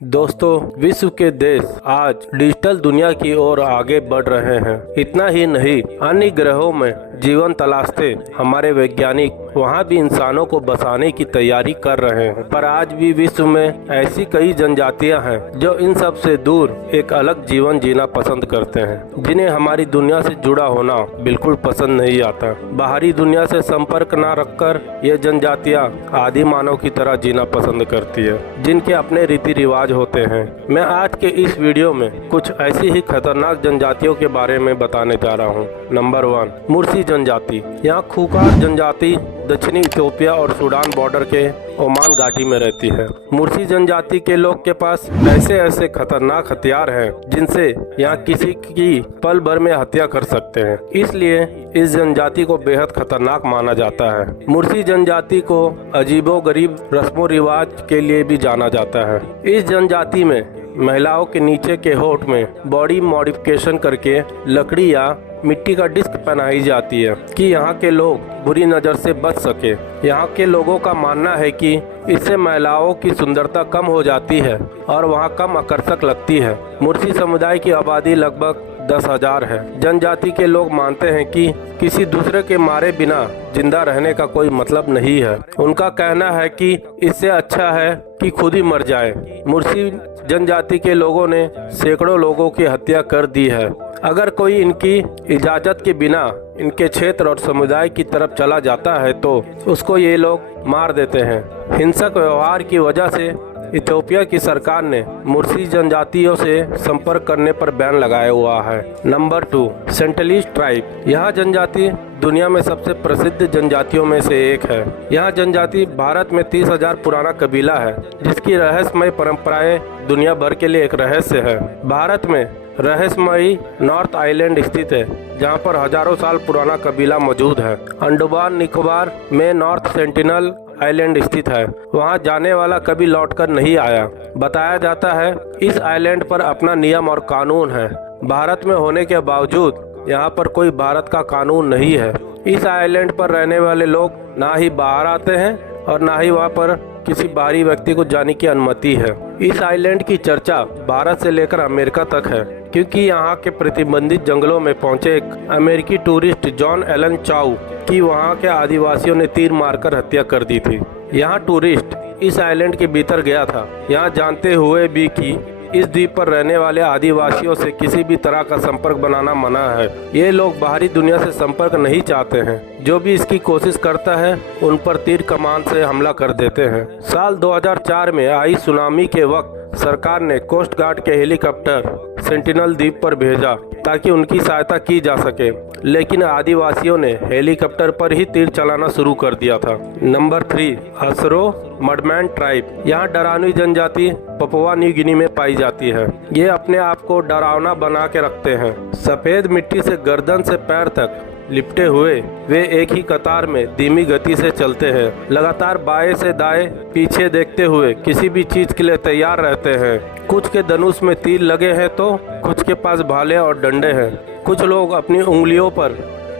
दोस्तों, विश्व के देश आज डिजिटल दुनिया की ओर आगे बढ़ रहे हैं। इतना ही नहीं, अन्य ग्रहों में जीवन तलाशते हमारे वैज्ञानिक वहां भी इंसानों को बसाने की तैयारी कर रहे हैं। पर आज भी विश्व में ऐसी कई जनजातियां हैं जो इन सब से दूर एक अलग जीवन जीना पसंद करते हैं, जिन्हें हमारी दुनिया से जुड़ा होना बिल्कुल पसंद नहीं आता। बाहरी दुनिया से संपर्क न रखकर ये जनजातियां आदि मानव की तरह जीना पसंद करती है, जिनके अपने रीति रिवाज होते हैं। मैं आज के इस वीडियो में कुछ ऐसी ही खतरनाक जनजातियों के बारे में बताने जा रहा हूँ। नंबर 1, मुर्सी जनजाति। यहाँ खूंखार जनजाति दक्षिणी इथियोपिया और सूडान बॉर्डर के ओमान घाटी में रहती है। मुर्सी जनजाति के लोग के पास ऐसे ऐसे खतरनाक हथियार हैं जिनसे यहाँ किसी की पल भर में हत्या कर सकते हैं, इसलिए इस जनजाति को बेहद खतरनाक माना जाता है। मुर्सी जनजाति को अजीबोगरीब रस्मों रिवाज के लिए भी जाना जाता है। इस जनजाति में महिलाओं के नीचे के होठ में बॉडी मॉडिफिकेशन करके लकड़ी या मिट्टी का डिस्क पहनाई जाती है कि यहाँ के लोग बुरी नज़र से बच सके। यहाँ के लोगों का मानना है कि इससे महिलाओं की सुंदरता कम हो जाती है और वहाँ कम आकर्षक लगती है। मुर्सी समुदाय की आबादी लगभग 10,000 है। जनजाति के लोग मानते हैं कि किसी दूसरे के मारे बिना जिंदा रहने का कोई मतलब नहीं है। उनका कहना है कि इससे अच्छा है कि खुद ही मर जाए। मुर्सी जनजाति के लोगों ने सैकड़ों लोगों की हत्या कर दी है। अगर कोई इनकी इजाज़त के बिना इनके क्षेत्र और समुदाय की तरफ चला जाता है तो उसको ये लोग मार देते हैं। हिंसक व्यवहार की वजह से इथियोपिया की सरकार ने मुर्सी जनजातियों से संपर्क करने पर बैन लगाया हुआ है। Number 2, Sentinelese tribe. यह जनजाति दुनिया में सबसे प्रसिद्ध जनजातियों में से एक है। यह जनजाति भारत में 30,000 पुराना कबीला है, जिसकी रहस्यमय परंपराएं दुनिया भर के लिए एक रहस्य है। भारत में रहस्यमयी नॉर्थ आइलैंड स्थित है, जहां पर हजारों साल पुराना कबीला मौजूद है। अंडमान निकोबार में नॉर्थ सेंटिनल आइलैंड स्थित है। वहां जाने वाला कभी लौटकर नहीं आया। बताया जाता है इस आइलैंड पर अपना नियम और कानून है। भारत में होने के बावजूद यहाँ पर कोई भारत का कानून नहीं है। इस आइलैंड पर रहने वाले लोग ना ही बाहर आते हैं और ना ही वहाँ पर किसी बाहरी व्यक्ति को जाने की अनुमति है। इस आइलैंड की चर्चा भारत से लेकर अमेरिका तक है, क्योंकि यहाँ के प्रतिबंधित जंगलों में पहुंचे एक अमेरिकी टूरिस्ट जॉन एलन चाउ की वहाँ के आदिवासियों ने तीर मारकर हत्या कर दी थी। यहाँ टूरिस्ट इस आइलैंड के भीतर गया था, यहाँ जानते हुए भी कि इस द्वीप पर रहने वाले आदिवासियों से किसी भी तरह का संपर्क बनाना मना है। ये लोग बाहरी दुनिया से संपर्क नहीं चाहते हैं। जो भी इसकी कोशिश करता है उन पर तीर कमान से हमला कर देते हैं। साल 2004 में आई सुनामी के वक्त सरकार ने कोस्ट गार्ड के हेलीकॉप्टर सेंटिनल द्वीप पर भेजा ताकि उनकी सहायता की जा सके, लेकिन आदिवासियों ने हेलीकॉप्टर पर ही तीर चलाना शुरू कर दिया था। Number 3, Asaro Mudman tribe. यहाँ डरावनी जनजाति पपुआ न्यू गिनी में पाई जाती है। ये अपने आप को डरावना बना के रखते हैं। सफेद मिट्टी से गर्दन से पैर तक लिपटे हुए वे एक ही कतार में धीमी गति से चलते हैं। लगातार बाएं से दाएं पीछे देखते हुए किसी भी चीज के लिए तैयार रहते हैं। कुछ के धनुष में तीर लगे हैं तो कुछ के पास भाले और डंडे हैं। कुछ लोग अपनी उंगलियों पर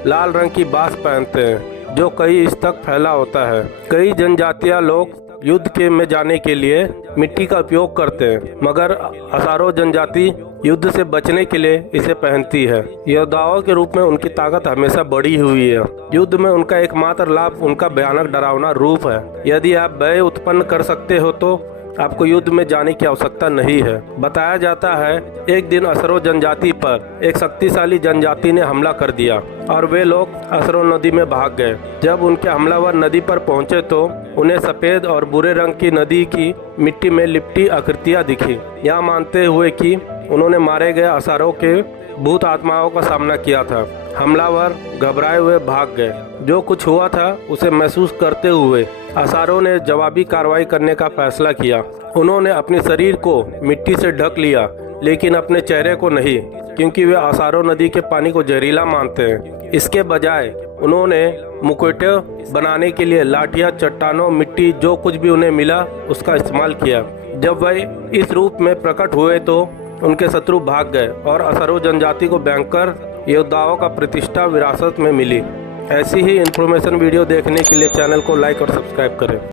लाल रंग की बांस पहनते हैं जो कई इंच तक फैला होता है। कई जनजातियां लोग युद्ध के में जाने के लिए मिट्टी का उपयोग करते हैं, मगर असारो जनजाति युद्ध से बचने के लिए इसे पहनती है। योद्धाओं के रूप में उनकी ताकत हमेशा बढ़ी हुई है। युद्ध में उनका एकमात्र लाभ उनका भयानक डरावना रूप है। यदि आप भय उत्पन्न कर सकते हो तो आपको युद्ध में जाने की आवश्यकता नहीं है। बताया जाता है एक दिन असरो जनजाति पर एक शक्तिशाली जनजाति ने हमला कर दिया और वे लोग असरो नदी में भाग गए। जब उनके हमलावर नदी पर पहुंचे तो उन्हें सफेद और भूरे रंग की नदी की मिट्टी में लिपटी आकृतियां दिखी। यह मानते हुए कि उन्होंने मारे गए असरों के भूत आत्माओं का सामना किया था। हमलावर घबराए हुए भाग गए। जो कुछ हुआ था उसे महसूस करते हुए असारों ने जवाबी कार्रवाई करने का फैसला किया। उन्होंने अपने शरीर को मिट्टी से ढक लिया, लेकिन अपने चेहरे को नहीं, क्योंकि वे असारो नदी के पानी को जहरीला मानते हैं। इसके बजाय उन्होंने मुखौटे बनाने के लिए लाठियां, चट्टानों, मिट्टी, जो कुछ भी उन्हें मिला उसका इस्तेमाल किया। जब वे इस रूप में प्रकट हुए तो उनके शत्रु भाग गए और असरो जनजाति को भयंकर योद्धाओं का प्रतिष्ठा विरासत में मिली। ऐसी ही इन्फॉर्मेशन वीडियो देखने के लिए चैनल को लाइक और सब्सक्राइब करें।